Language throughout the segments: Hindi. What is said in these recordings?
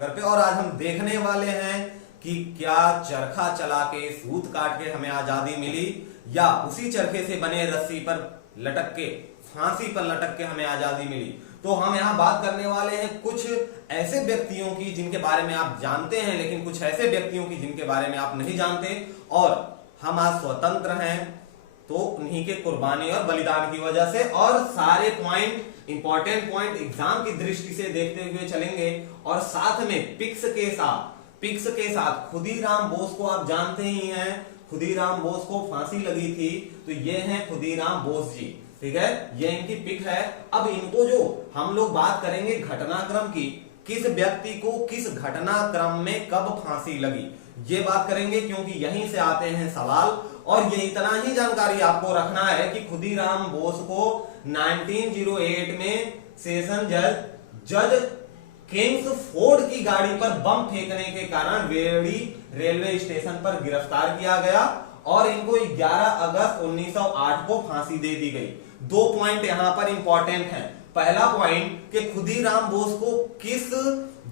घर पे। और आज हम देखने वाले हैं कि क्या चरखा चला के सूत काट के हमें आजादी मिली या उसी चरखे से बने रस्सी पर लटक के फांसी पर लटक के हमें आजादी मिली। तो हम यहाँ बात करने वाले हैं कुछ ऐसे व्यक्तियों की जिनके बारे में आप जानते हैं, लेकिन कुछ ऐसे व्यक्तियों की जिनके बारे में आप नहीं जानते। और हम आज स्वतंत्र हैं तो उन्हीं के कुर्बानी और बलिदान की वजह से, और सारे पॉइंट इंपॉर्टेंट पॉइंट एग्जाम की दृष्टि से देखते हुए चलेंगे। और साथ में पिक्स के साथ खुदीराम बोस को आप जानते ही हैं, खुदीराम बोस को फांसी लगी थी, तो ये हैं खुदीराम बोस जी। ठीक है, ये इनकी पिक है। अब इनको जो हम लोग बात करेंगे घटनाक्रम की, किस व्यक्ति को किस घटनाक्रम में कब फांसी लगी, ये बात करेंगे, क्योंकि यहीं से आते हैं सवाल। और ये इतना ही जानकारी आपको रखना है कि खुदीराम बोस को 1908 में सेशन जज किंग्सफोर्ड की गाड़ी पर बम फेंकने के कारण वेड़ी रेलवे स्टेशन पर गिरफ्तार किया गया और इनको 11 अगस्त 1908 को फांसी दे दी गई। दो पॉइंट यहां पर इंपॉर्टेंट हैं। पहला पॉइंट कि खुदीराम बोस को किस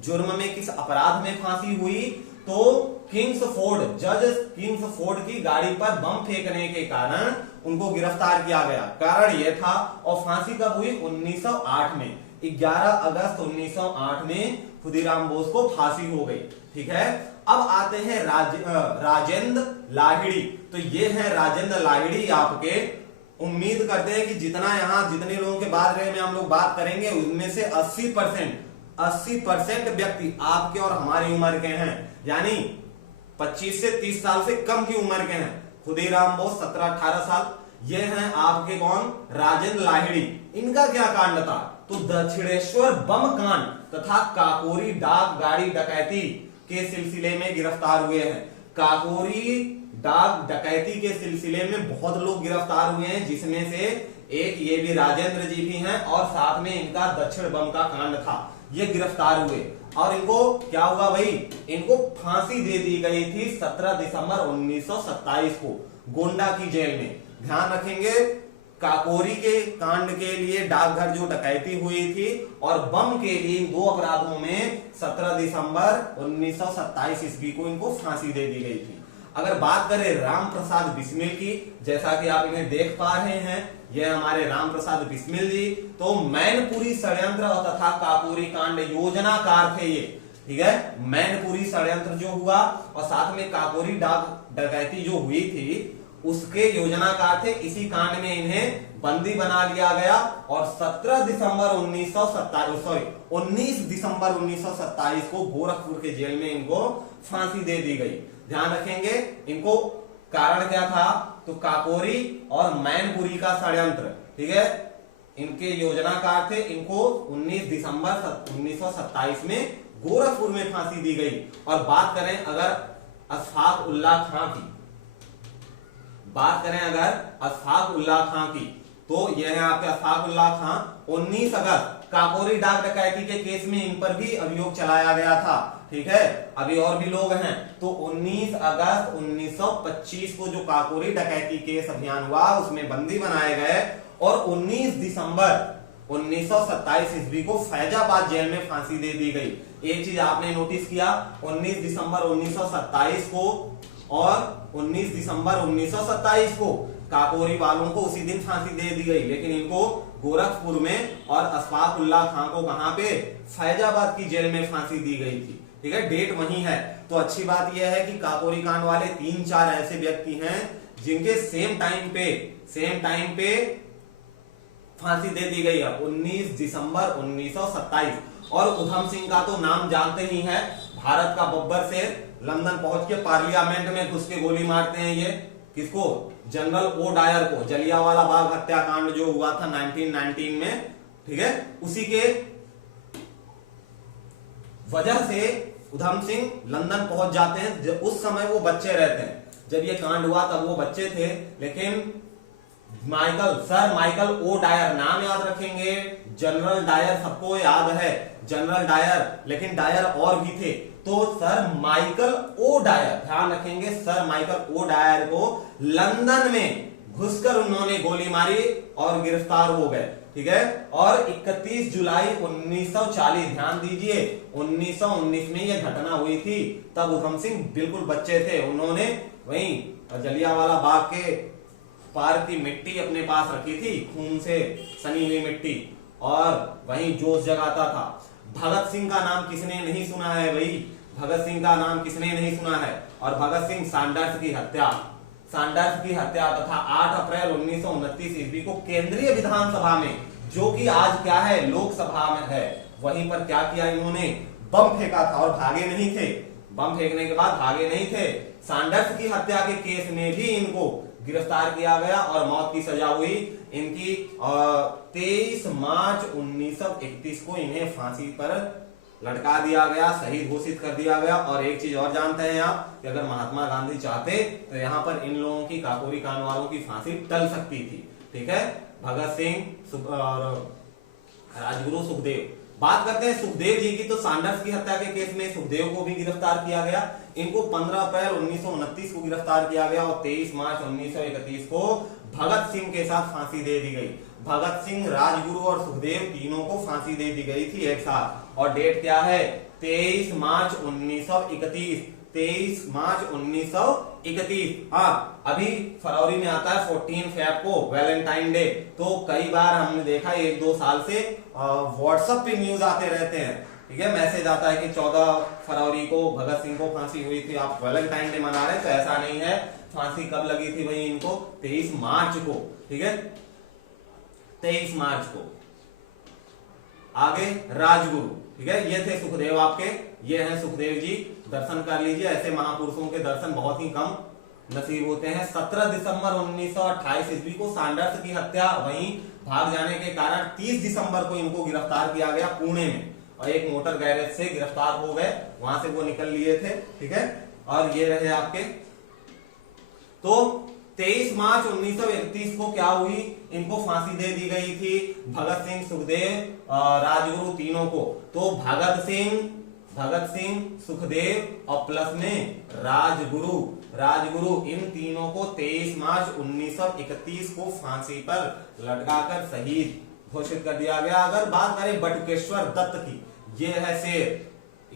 जुर्म में, किस अपराध में फांसी हुई, तो जज किंग्सफोर्ड की गाड़ी पर बम फेंकने के कारण उनको गिरफ्तार किया गया, कारण यह था। और फांसी कब हुई? 1908 में, 11 अगस्त 1908 में खुदीराम बोस को फांसी हो गई। ठीक है, अब आते हैं राजेंद्र लाहिड़ी। तो ये है राजेंद्र लाहिड़ी आपके। उम्मीद करते हैं कि जितने लोगों के बारे में हम लोग बात करेंगे उनमें से 80% व्यक्ति आपके और हमारी उम्र के हैं, यानी 25 से 30 साल से कम की उम्र के हैं। खुदीराम बोस 17-18 साल। ये हैं आपके कौन? राजेंद्र लाहिड़ी। इनका क्या कांड था? तो दक्षिणेश्वर बम कांड तथा काकोरी डाक गाड़ी डकैती के सिलसिले में गिरफ्तार हुए हैं। काकोरी डाक डकैती के सिलसिले में बहुत लोग गिरफ्तार हुए हैं, जिसमें से एक ये भी राजेंद्र जी भी हैं, और साथ में इनका दक्षिण बम का कांड था। ये गिरफ्तार हुए और इनको क्या हुआ भाई? इनको फांसी दे दी गई थी 17 दिसंबर 1927 को गोंडा की जेल में। ध्यान रखेंगे, काकोरी के कांड के लिए डाकघर जो डकैती हुई थी और बम के लिए इन दो अपराधों में 17 दिसंबर 1927 ईस्वी को इनको फांसी दे दी गई थी। अगर बात करें राम प्रसाद बिस्मिल की, जैसा कि आप इन्हें देख पा रहे हैं, ये हमारे राम प्रसाद बिस्मिल जी, तो मैनपुरी षड्यंत्र तथा काकोरी कांड योजनाकार थे ये। ठीक है, मैनपुरी षड्यंत्र जो हुआ और साथ में काकोरी डाक डकैती जो हुई थी उसके योजनाकार थे। इसी कांड में इन्हें बंदी बना लिया गया और 19 दिसंबर 1927 को गोरखपुर के जेल में इनको फांसी दे दी गई। ध्यान रखेंगे, इनको कारण क्या था? तो काकोरी और मैनपुरी का षड्यंत्र। ठीक है, इनके योजनाकार थे। इनको 19 दिसंबर 1927 में गोरखपुर में फांसी दी गई। और बात करें अगर अशफाक उल्लाह खां की, तो यह है आपके अशफाक उल्लाह खां। 19 अगस्त काकोरी डाक डकैती के केस में इन पर भी अभियोग चलाया गया था। ठीक है, अभी और भी लोग हैं। तो 19 अगस्त 1925 को जो काकोरी डकैती केस अभियान हुआ उसमें बंदी बनाए गए और 19 दिसंबर 1927 ईस्वी को फैजाबाद जेल में फांसी दे दी गई। एक चीज आपने नोटिस किया, 19 दिसंबर 1927 को और 19 दिसंबर 1927 को काकोरी वालों को उसी दिन फांसी दे दी गई, लेकिन इनको गोरखपुर में और अशफाक उल्लाह खां को कहां पे? फैजाबाद की जेल में फांसी दी गई थी। ठीक है, डेट वही है। तो अच्छी बात यह है कि काकोरी कांड वाले 3-4 ऐसे व्यक्ति हैं जिनके सेम टाइम पे फांसी दे दी गई है, 19 दिसंबर 1927। और उधम सिंह का तो नाम जानते ही हैं, भारत का बब्बर शेर। लंदन पहुंच के पार्लियामेंट में घुस के गोली मारते हैं ये किसको? जनरल ओ डायर को। जलियांवाला बाग हत्याकांड जो हुआ था 1919 में, ठीक है, उसी के वजह से उधम सिंह लंदन पहुंच जाते हैं। उस समय वो बच्चे रहते हैं, जब ये कांड हुआ तब वो बच्चे थे। लेकिन सर माइकल ओ डायर, नाम याद रखेंगे, जनरल डायर सबको याद है, जनरल डायर, लेकिन डायर और भी थे। तो सर माइकल ओ डायर, ध्यान रखेंगे, सर माइकल ओ डायर को लंदन में घुसकर उन्होंने गोली मारी और गिरफ्तार हो गए। ठीक है। और 31 जुलाई 1940, ध्यान दीजिए 1919 में यह घटना हुई थी। तब उधम सिंह बिल्कुल बच्चे थे। उन्होंने वहीं जलियांवाला बाग के पार्क की मिट्टी अपने पास रखी थी, खून से सनी हुई मिट्टी, और वहीं जोश जगाता था। भगत सिंह का नाम किसने नहीं सुना है भाई? भगत सिंह का नाम किसने नहीं सुना है? और भगत सिंह सैंडर्स की हत्या तथा 8 अप्रैल 1929 ईस्वी को केंद्रीय विधानसभा में, जो कि आज क्या है, लोकसभा में है, वहीं पर क्या किया इन्होंने? बम फेंका था और भागे नहीं थे। बम फेंकने के बाद भागे नहीं थे। सैंडर्स की हत्या के केस में भी इनको गिरफ्तार किया गया और मौत की सजा हुई इनकी 23 मार्च 1931 को इन्हें फांसी पर लटका दिया गया, शहीद घोषित कर दिया गया। और एक चीज और जानते हैं आप कि अगर महात्मा गांधी चाहते तो यहाँ पर इन लोगों की, काकोरी कांड वालों की फांसी टल सकती थी। ठीक है, भगत सिंह और राजगुरु सुखदेव। बात करते हैं सुखदेव जी की, तो सैंडर्स की हत्या के केस में सुखदेव को भी गिरफ्तार किया गया। इनको 15 अप्रैल 1929 को गिरफ्तार किया गया और 23 मार्च 1931 को भगत सिंह के साथ फांसी दे दी गई। भगत सिंह, राजगुरु और सुखदेव तीनों को फांसी दे दी गई थी एक साथ। और डेट क्या है? 23 मार्च 1931। 23 मार्च 1931। हाँ, अभी फरवरी में आता है 14 फेब को वैलेंटाइन डे। तो कई बार हमने देखा 1-2 साल से व्हाट्सएप पे न्यूज आते रहते हैं, ठीक है, मैसेज आता है कि 14 फरवरी को भगत सिंह को फांसी हुई थी, आप वैलेंटाइन डे मना रहे हैं। तो ऐसा नहीं है। फांसी कब लगी थी भाई इनको? 23 मार्च को। ठीक है, 23 मार्च को। आगे राजगुरु, ठीक है, ये थे सुखदेव आपके, ये हैं सुखदेव जी। दर्शन कर लीजिए, ऐसे महापुरुषों के दर्शन बहुत ही कम नसीब होते हैं। 17 दिसंबर 1928 ईस्वी को सैंडर्स की हत्या, वहीं भाग जाने के कारण 30 दिसंबर को इनको गिरफ्तार किया गया पुणे में, और एक मोटर गैरेज से गिरफ्तार हो गए, वहां से वो निकल लिए थे। ठीक है, और ये रहे आपके। तो 23 मार्च 1931 को क्या हुई? इनको फांसी दे दी गई थी, भगत सिंह, सुखदेव, राजगुरु तीनों को। तो भगत सिंह, सुखदेव और प्लस में राजगुरु इन तीनों को 23 मार्च 1931 को फांसी पर लटकाकर शहीद घोषित कर दिया गया। अगर बात करें बटुकेश्वर दत्त की, ये है शेर,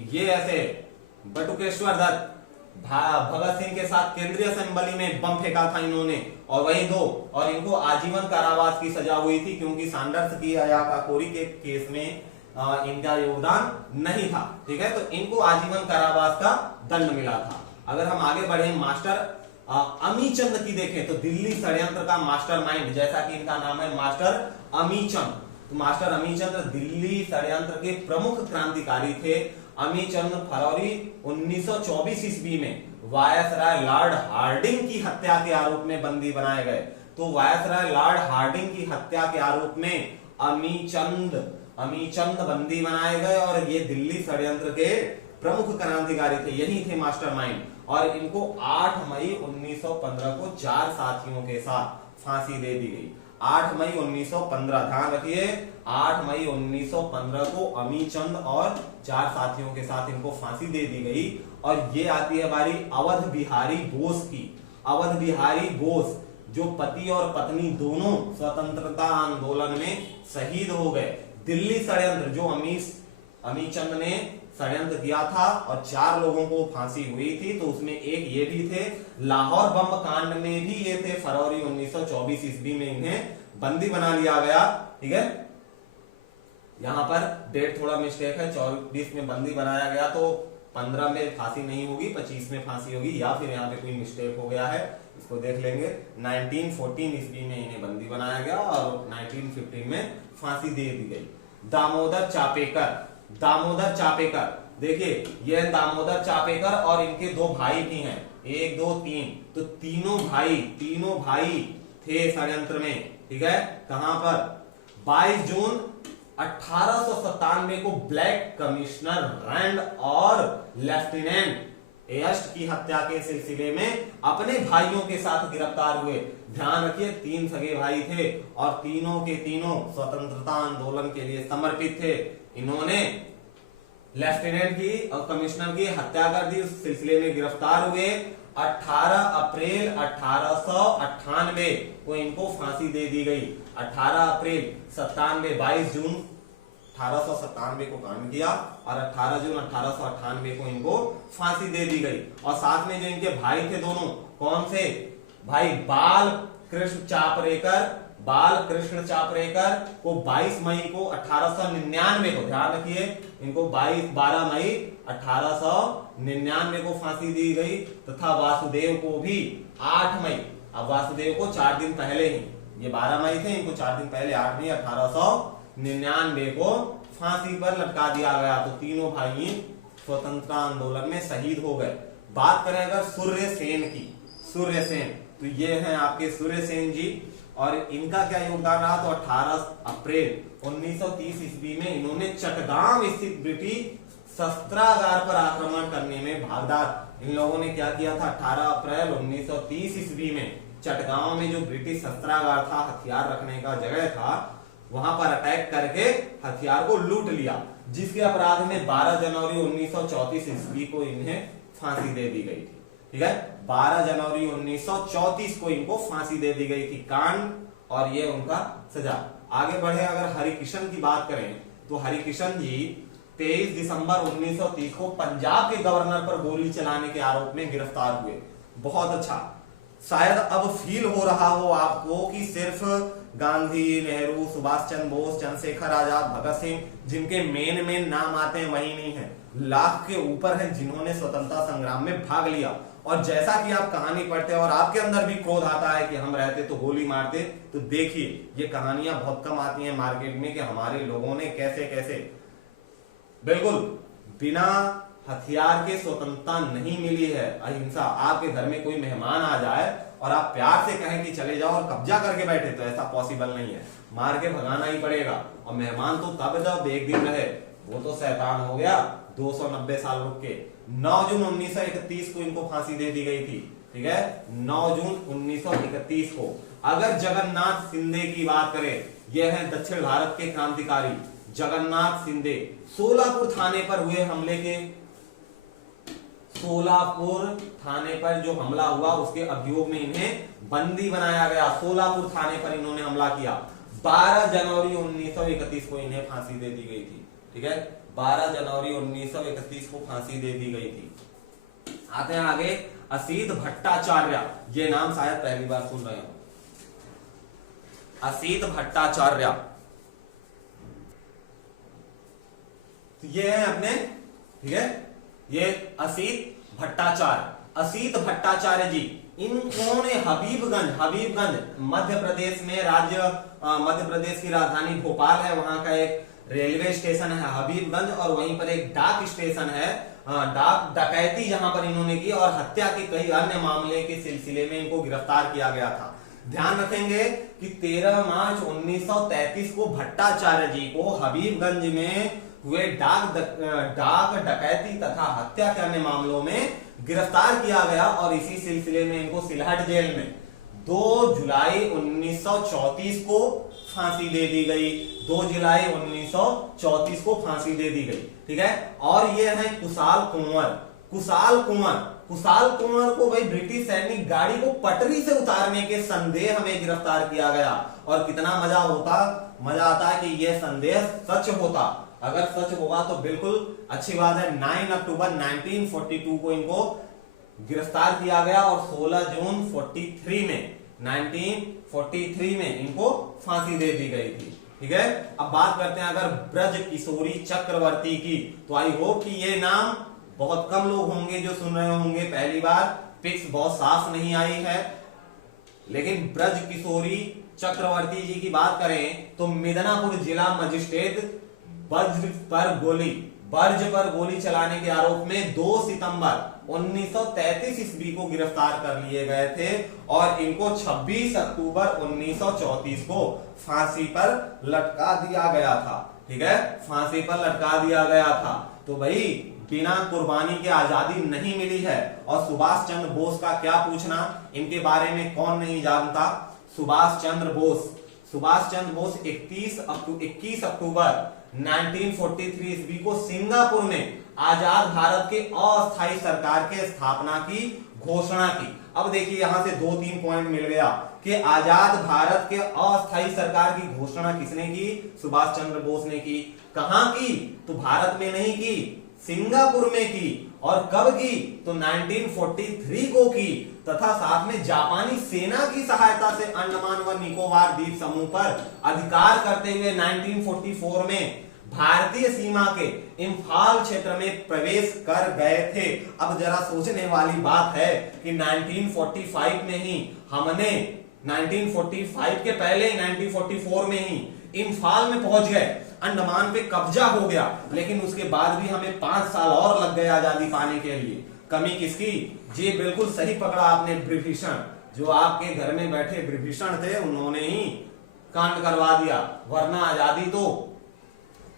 ये ऐसे बटुकेश्वर दत्त भगत सिंह के साथ केंद्रीय असेंबली में बम फेंका था इन्होंने, और वही दो, और इनको आजीवन कारावास की सजा हुई थी, क्योंकि सैंडर्स की या काकोरी के केस में इनका योगदान नहीं था। ठीक है, तो इनको आजीवन कारावास का दंड मिला था। अगर हम आगे बढ़े, मास्टर अमीचंद की देखें तो दिल्ली षड्यंत्र का मास्टरमाइंड, जैसा कि इनका नाम है मास्टर अमीचंद, तो मास्टर अमीचंद दिल्ली षड्यंत्र के प्रमुख क्रांतिकारी थे। अमीचंद फरवरी 1924 ईस्वी में वायसराय लॉर्ड हार्डिंग की हत्या के आरोप में बंदी बनाए गए। तो वायसराय लॉर्ड हार्डिंग की हत्या के आरोप में अमीचंद बंदी बनाए गए, और ये दिल्ली षड्यंत्र के प्रमुख क्रांतिकारी थे, यही थे मास्टरमाइंड। और इनको 8 मई 1915 को 4 साथियों के साथ फांसी दे दी गई। 8 मई 1915, ध्यान रखिए, 8 मई 1915 को अमीचंद और 4 साथियों के साथ इनको फांसी दे दी गई। और ये आती है बारी अवध बिहारी बोस की। अवध बिहारी बोस, जो पति और पत्नी दोनों स्वतंत्रता आंदोलन में शहीद हो गए। दिल्ली षड्यंत्र, जो अमीचंद ने षड्यंत्र किया था और 4 लोगों को फांसी हुई थी, तो उसमें एक ये भी थे। लाहौर बम कांड में भी ये थे। फरवरी 1924 ईस्वी में इन्हें बंदी बना लिया गया। ठीक है, यहां पर डेट थोड़ा मिस्टेक है, 24 में बंदी बनाया गया, तो 15 में फांसी नहीं होगी, 25 में फांसी होगी, या फिर यहाँ पे कोई मिस्टेक हो गया है, इसको देख लेंगे। 1914 ईस्वी में इन्हें बंदी बनाया गया और 1915 में फांसी दे दी गई। दामोदर चापेकर, देखिए ये दामोदर चापेकर, और इनके 2 भाई भी हैं, 1, 2, 3, तो तीनों भाई थे षड्यंत्र में। ठीक है, कहां पर? 22 जून 1897 को ब्लैक कमिश्नर रैंड और लेफ्टिनेंट एयस्ट की हत्या के सिलसिले में अपने भाइयों के साथ गिरफ्तार हुए। ध्यान रखिए, 3 सगे भाई थे और तीनों के तीनों स्वतंत्रता आंदोलन के लिए समर्पित थे। इन्होंने लेफ्टिनेंट की और कमिश्नर की हत्या कर दी, उस सिलसिले में गिरफ्तार हुए। 18 अप्रैल 1898 को इनको फांसी दे दी गई। 18 अप्रैल 97, 22 जून 1897 को कांड किया और 18 जून 1898 को इनको फांसी दे दी गई। और साथ में जो इनके भाई थे दोनों, कौन से भाई, बाल कृष्ण चापरेकर को 22 मई को 1899 को, ध्यान रखिए, इनको 12 मई 1899 को फांसी दी गई, तथा वासुदेव को भी 8 मई, अब वासुदेव को 4 दिन पहले ही, ये 12 मई थे, इनको 4 दिन पहले 8 मई 1899 को फांसी पर लटका दिया गया। तो तीनों भाई स्वतंत्रता आंदोलन में शहीद हो गए। बात करें अगर सूर्य सेन की, सूर्य सेन, तो ये हैं आपके सूर्य सेन जी, और इनका क्या योगदान रहा, तो 18 अप्रैल 1930 ईस्वी में इन्होंने चटगांव स्थित ब्रिटिश शस्त्रागार पर आक्रमण करने में भागदार, इन लोगों ने क्या किया था, 18 अप्रैल 1930 ईस्वी में चटगांव में जो ब्रिटिश शस्त्रागार था, हथियार रखने का जगह था, वहां पर अटैक करके हथियार को लूट लिया, जिसके अपराध में 12 जनवरी 1934 ईस्वी को इन्हें फांसी दे दी गई थी। ठीक है, 12 जनवरी 1934 को इनको फांसी दे दी गई थी, कांड, और ये उनका सजा। आगे बढ़े अगर हरिकिशन की बात करें, तो हरिकिशन जी 23 दिसंबर 1930 को पंजाब के गवर्नर पर गोली चलाने के आरोप में गिरफ्तार हुए। बहुत अच्छा, शायद अब फील हो रहा हो आपको कि सिर्फ गांधी, नेहरू, सुभाष चंद्र बोस, चंद्रशेखर आजाद, भगत सिंह, जिनके मेन नाम आते हैं वही नहीं है, लाख के ऊपर हैं जिन्होंने स्वतंत्रता संग्राम में भाग लिया। और जैसा कि आप कहानी पढ़ते हैं और आपके अंदर भी क्रोध आता है कि हम रहते तो गोली मारते, तो देखिए ये कहानियां बहुत कम आती हैं मार्केट में कि हमारे लोगों ने कैसे कैसे बिल्कुल बिना हथियार के स्वतंत्रता नहीं मिली है, अहिंसा। आपके घर में कोई मेहमान आ जाए और आप प्यार से कहें कि चले जाओ और कब्जा करके बैठे, तो ऐसा पॉसिबल नहीं है, मार के भगाना ही पड़ेगा। और मेहमान तो तब जब एक दिन रहे, वो तो शैतान हो गया 290 साल रुक के। 9 जून 1931 को इनको फांसी दे दी गई थी। ठीक है, 9 जून 1931 को। अगर जगन्नाथ सिंधे की बात करें, यह है दक्षिण भारत के क्रांतिकारी जगन्नाथ सिंधे। सोलापुर थाने पर हुए हमले के, सोलापुर थाने पर जो हमला हुआ उसके अभियोग में इन्हें बंदी बनाया गया। सोलापुर थाने पर इन्होंने हमला किया। 12 जनवरी 1931 को इन्हें फांसी दे दी गई थी। ठीक है, 12 जनवरी 1931 को फांसी दे दी गई थी। आते हैं आगे, असीत भट्टाचार्य, ये नाम शायद पहली बार सुन रहे हो, असीत भट्टाचार्य। तो ये है अपने, ठीक है, ये असीत भट्टाचार्य। असीत भट्टाचार्य जी, इन्होंने हबीबगंज मध्य प्रदेश में, मध्य प्रदेश की राजधानी भोपाल है, वहां का एक रेलवे स्टेशन है हबीबगंज, और वहीं पर एक डाक स्टेशन है, डाक डकैती जहां पर इन्होंने की, और हत्या के कई अन्य मामले के सिलसिले में इनको गिरफ्तार किया गया था। ध्यान रखेंगे कि 13 मार्च 1933 को भट्टाचार्य जी को हबीबगंज में हुए डाक डकैती तथा हत्या के अन्य मामलों में गिरफ्तार किया गया, और इसी सिलसिले में इनको सिलहट जेल में 2 जुलाई 1934 को फांसी दे दी गई। 2 जुलाई 1934 को फांसी दे दी गई। ठीक है, और ये है कुशाल कुंवर को भाई ब्रिटिश सैनिक गाड़ी को पटरी से उतारने के संदेह में गिरफ्तार किया गया। और कितना मजा आता है कि यह संदेह सच होता, अगर सच होगा तो बिल्कुल अच्छी बात है। 9 अक्टूबर 1942 को इनको गिरफ्तार किया गया, और 16 जून 1943 में इनको फांसी दे दी गई थी। ठीक है, अब बात करते हैं अगर ब्रज किशोरी चक्रवर्ती की, तो आई होप कि ये नाम बहुत कम लोग होंगे जो सुन रहे होंगे, पहली बार, पिक्स बहुत साफ नहीं आई है, लेकिन ब्रज किशोरी चक्रवर्ती जी की बात करें तो मिदनापुर जिला मजिस्ट्रेट बर्ज पर गोली चलाने के आरोप में 2 सितंबर 1933 ईस्वी को गिरफ्तार कर लिए गए थे, और इनको 26 अक्टूबर 1934 को फांसी पर लटका दिया गया था। ठीक है, फांसी पर लटका दिया गया था। तो भाई बिना कुर्बानी के आजादी नहीं मिली है। और सुभाष चंद्र बोस का क्या पूछना, इनके बारे में कौन नहीं जानता। सुभाष चंद्र बोस 21 अक्टूबर 1943 ईस्वी को सिंगापुर में आजाद भारत के अस्थायी सरकार के स्थापना की घोषणा की। अब देखिए यहां से 2-3 पॉइंट मिल गया कि आजाद भारत के अस्थायी सरकार की घोषणा किसने की? सुभाष चंद्र बोस ने की। कहां की? तो भारत में नहीं की, सिंगापुर में की। और कब की? तो 1943 को की, तथा साथ में जापानी सेना की सहायता से अंडमान व निकोबार द्वीप समूह पर अधिकार करते हुए 1944 में भारतीय सीमा के इंफाल क्षेत्र में प्रवेश कर गए थे। अब जरा सोचने वाली बात है कि 1945 में ही हमने 1945 के पहले 1944 में ही इंफाल में पहुंच गए, अंडमान पे कब्जा हो गया, लेकिन उसके बाद भी हमें 5 साल और लग गए आजादी पाने के लिए। कमी किसकी? जी बिल्कुल सही पकड़ा आपने, विभीषण। जो आपके घर में बैठे विभीषण थे उन्होंने ही कांड करवा दिया, वरना आजादी तो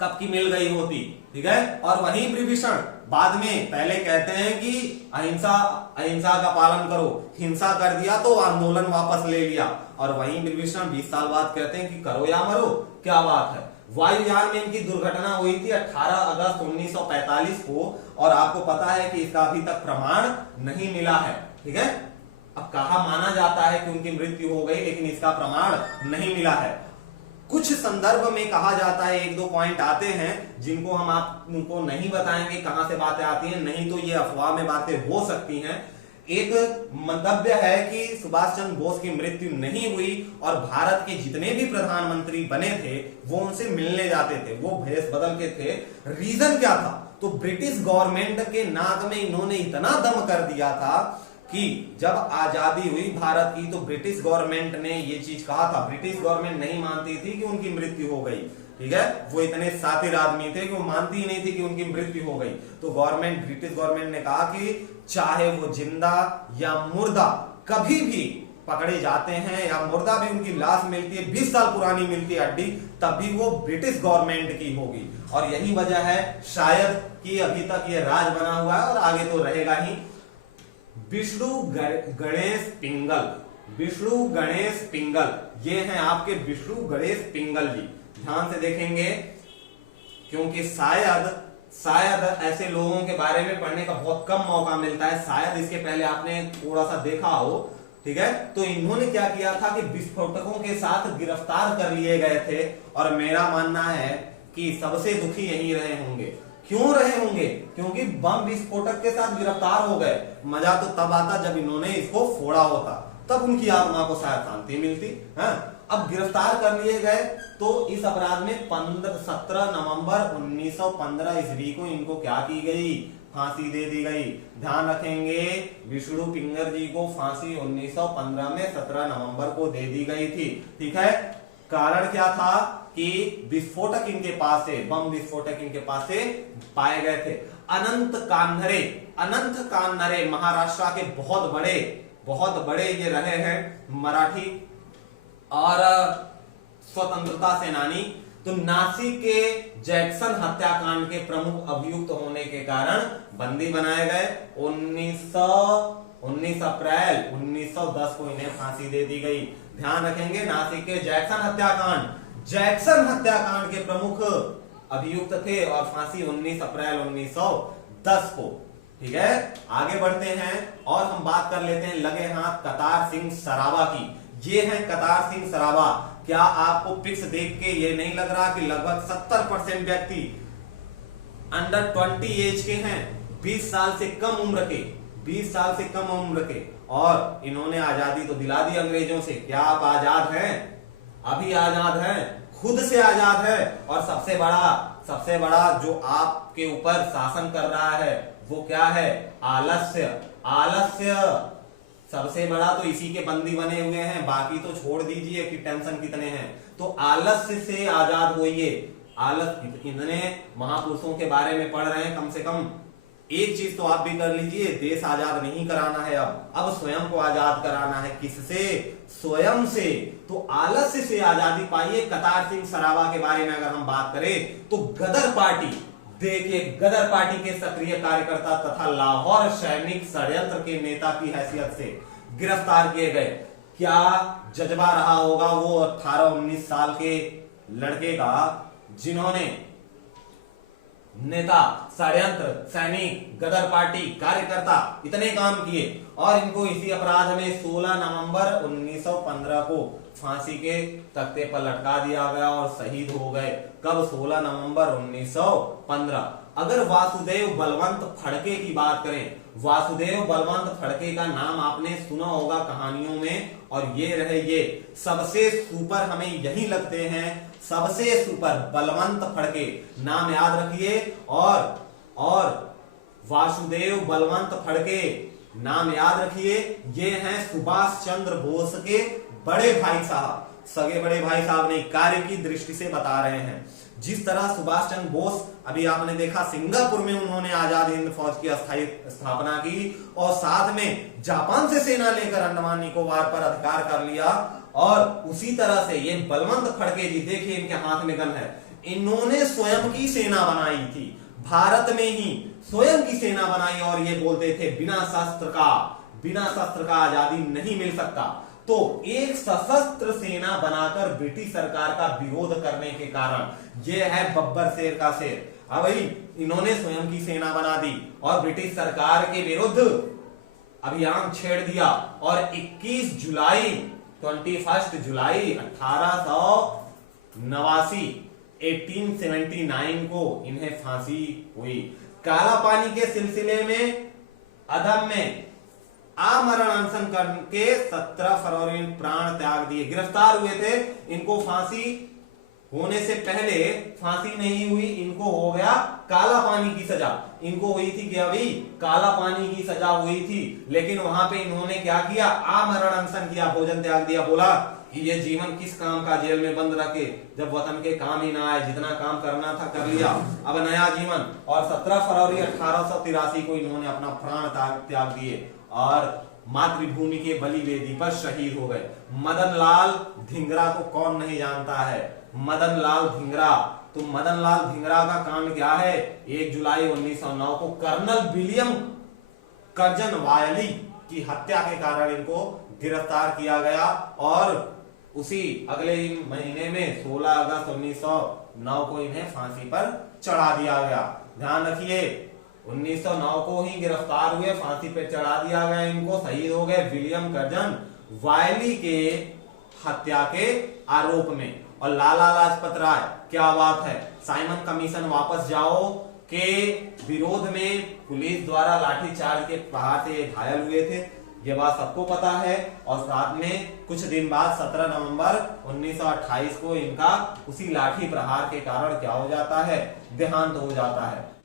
कब की मिल गई होती। ठीक है। और वही विभीषण बाद में पहले कहते हैं कि अहिंसा का पालन करो, हिंसा कर दिया तो आंदोलन वापस ले लिया, और वही विभीषण 20 साल बाद कहते हैं कि करो या मरो। क्या बात है। वायुयान में इनकी दुर्घटना हुई थी 18 अगस्त 1945 को, और आपको पता है कि इसका अभी तक प्रमाण नहीं मिला है। ठीक है। अब कहा माना जाता है कि उनकी मृत्यु हो गई, लेकिन इसका प्रमाण नहीं मिला है। कुछ संदर्भ में कहा जाता है, 1-2 पॉइंट आते हैं जिनको हम आपको नहीं बताएंगे कहां से बातें आती हैं, नहीं तो ये अफवाह में बातें हो सकती हैं। एक मंतव्य है कि सुभाष चंद्र बोस की मृत्यु नहीं हुई और भारत के जितने भी प्रधानमंत्री बने थे वो उनसे मिलने जाते थे, वो भेष बदल के थे। रीजन क्या था? तो ब्रिटिश गवर्नमेंट के नाक में इन्होंने इतना दम कर दिया था कि जब आजादी हुई भारत की तो ब्रिटिश गवर्नमेंट ने ये चीज कहा था। ब्रिटिश गवर्नमेंट नहीं मानती थी कि उनकी मृत्यु हो गई। ठीक है। वो इतने सातिर आदमी थे कि वो मानती ही नहीं थी कि उनकी मृत्यु हो गई। तो ब्रिटिश गवर्नमेंट ने कहा कि चाहे वो जिंदा या मुर्दा कभी भी पकड़े जाते हैं, या मुर्दा भी उनकी लाश मिलती है, 20 साल पुरानी मिलती है हड्डी, तब भी वो ब्रिटिश गवर्नमेंट की होगी। और यही वजह है शायद कि अभी तक ये राज बना हुआ है और आगे तो रहेगा ही। विष्णु गणेश पिंगल, विष्णु गणेश पिंगल, ये हैं आपके विष्णु गणेश पिंगल जी। ध्यान से देखेंगे क्योंकि शायद ऐसे लोगों के बारे में पढ़ने का बहुत कम मौका मिलता है, शायद इसके पहले आपने थोड़ा सा देखा हो। ठीक है। तो इन्होंने क्या किया था कि विस्फोटकों के साथ गिरफ्तार कर लिए गए थे, और मेरा मानना है कि सबसे दुखी यही रहे होंगे। क्यों रहे होंगे? क्योंकि बम विस्फोटक के साथ गिरफ्तार हो गए। मजा तो तब आता जब इन्होंने इसको फोड़ा होता, तब उनकी आत्मा को शायद शांति मिलती है। अब गिरफ्तार कर लिए गए तो इस अपराध में 17 नवंबर 1915 ईस्वी को इनको क्या की गई? फांसी दे दी गई। ध्यान रखेंगे विष्णु पिंगल जी को फांसी 1915 में 17 नवंबर को दे दी गई थी। ठीक है। कारण क्या था कि विस्फोटक इनके पास से, बम विस्फोटक इनके पास से पाए गए थे। अनंत कान्हरे महाराष्ट्र के बहुत बड़े ये रहे हैं मराठी और स्वतंत्रता सेनानी। तो नासिक के जैक्सन हत्याकांड के प्रमुख अभियुक्त होने के कारण बंदी बनाए गए। 19 अप्रैल 1910 को इन्हें फांसी दे दी गई। ध्यान रखेंगे नासिक के जैक्सन हत्याकांड के प्रमुख अभियुक्त थे और फांसी 19 अप्रैल 1910 को। ठीक है। आगे बढ़ते हैं और हम बात कर लेते हैं लगे हाथ कतार सिंह सराबा की। ये है कतार सिंह सराबा। क्या आपको पिक्स देख के ये नहीं लग रहा कि लगभग 70% व्यक्ति अंडर 20 एज के हैं, 20 साल से कम उम्र के, और इन्होंने आजादी तो दिला दी अंग्रेजों से। क्या आप आजाद हैं? अभी आजाद हैं, खुद से आजाद है। और सबसे बड़ा जो आपके ऊपर शासन कर रहा है वो क्या है? आलस्य। सबसे बड़ा तो इसी के बंदी बने हुए हैं, बाकी तो छोड़ दीजिए कि टेंशन कितने हैं। तो आलस्य से आजाद होइए। इतने महापुरुषों के बारे में पढ़ रहे हैं, कम से कम एक चीज तो आप भी कर लीजिए, देश आजाद नहीं कराना है, अब स्वयं को आजाद कराना है। किससे? स्वयं से। तो आलस्य से आजादी पाइए। कतार सिंह सराबा के बारे में अगर हम बात करें तो गदर पार्टी, देखिए गदर पार्टी के सक्रिय कार्यकर्ता तथा लाहौर सैनिक षड्यंत्र के नेता की हैसियत से गिरफ्तार किए गए। क्या जज्बा रहा होगा वो 18-19 साल के लड़के का जिन्होंने नेता, षड्यंत्र, सैनिक, गदर पार्टी, कार्यकर्ता इतने काम किए और इनको इसी अपराध में 16 नवंबर 1915 को फांसी के तख्ते पर लटका दिया गया और शहीद हो गए। कब? 16 नवंबर 1915। अगर वासुदेव बलवंत फड़के की बात करें, वासुदेव बलवंत फड़के का नाम आपने सुना होगा कहानियों में, और ये रहे ये सबसे सुपर हमें यही लगते हैं, सबसे सुपर बलवंत फड़के, नाम याद रखिए। और वासुदेव बलवंत फड़के नाम याद रखिए, ये हैं सुभाष चंद्र बोस के बड़े भाई साहब, सगे बड़े भाई साहब ने कार्य की दृष्टि से बता रहे हैं। जिस तरह सुभाष चंद्र बोस, अभी आपने देखा सिंगापुर में उन्होंने आजाद हिंद फौज की अस्थायी स्थापना की और साथ में जापान से सेना लेकर अंडमान निकोबार पर अधिकार कर लिया। और उसी तरह से ये बलवंत फड़के जी, देखिए इनके हाथ में गन है, इन्होंने स्वयं की सेना बनाई थी, भारत में ही स्वयं की सेना बनाई और ये बोलते थे बिना शस्त्र का आजादी नहीं मिल सकता। तो एक सशस्त्र सेना बनाकर ब्रिटिश सरकार का विरोध करने के कारण, यह है बब्बर शेर का शेर, अब भाई इन्होंने स्वयं की सेना बना दी और ब्रिटिश सरकार के विरुद्ध अभियान छेड़ दिया और 21 जुलाई 1879 को इन्हें फांसी हुई। काला पानी के सिलसिले में अदम्य आमरण अनशन करके 17 फरवरी प्राण त्याग दिए, गिरफ्तार हुए थे। इनको फांसी होने से पहले फांसी नहीं हुई, इनको हो गया काला पानी की सजा। इनको हुई थी क्या भाई? काला पानी की सजा हुई थी, लेकिन वहां पे इन्होंने क्या किया? आमरण अनशन किया, भोजन त्याग दिया। बोला कि ये जीवन किस काम का, जेल में बंद रखे, जब वतन के काम ही ना आए, जितना काम करना था कर लिया, अब नया जीवन। और 17 फरवरी 1883 को इन्होंने अपना प्राण त्याग दिए और मातृभूमि के बलि वेदी पर शहीद हो गए। मदन लाल धिंगरा को कौन नहीं जानता है? मदन लाल धिंगरा, तो मदन लाल धिंगरा का कांड क्या है? 1 जुलाई 1909 को कर्नल विलियम कर्जन वायली की हत्या के कारण इनको गिरफ्तार किया गया और उसी अगले ही महीने में 16 अगस्त 1909 को इन्हें फांसी पर चढ़ा दिया गया। ध्यान रखिए, 1909 को ही गिरफ्तार हुए, फांसी पे चढ़ा दिया गया, इनको शहीद हो गए विलियम कर्जन वायली के हत्या के आरोप में। और लाला लाजपत राय, क्या बात है, साइमन कमीशन वापस जाओ के विरोध में पुलिस द्वारा लाठीचार्ज के प्रहार से घायल हुए थे, ये बात सबको पता है। और साथ में कुछ दिन बाद 17 नवंबर 1928 को इनका उसी लाठी प्रहार के कारण क्या हो जाता है? देहांत हो जाता है।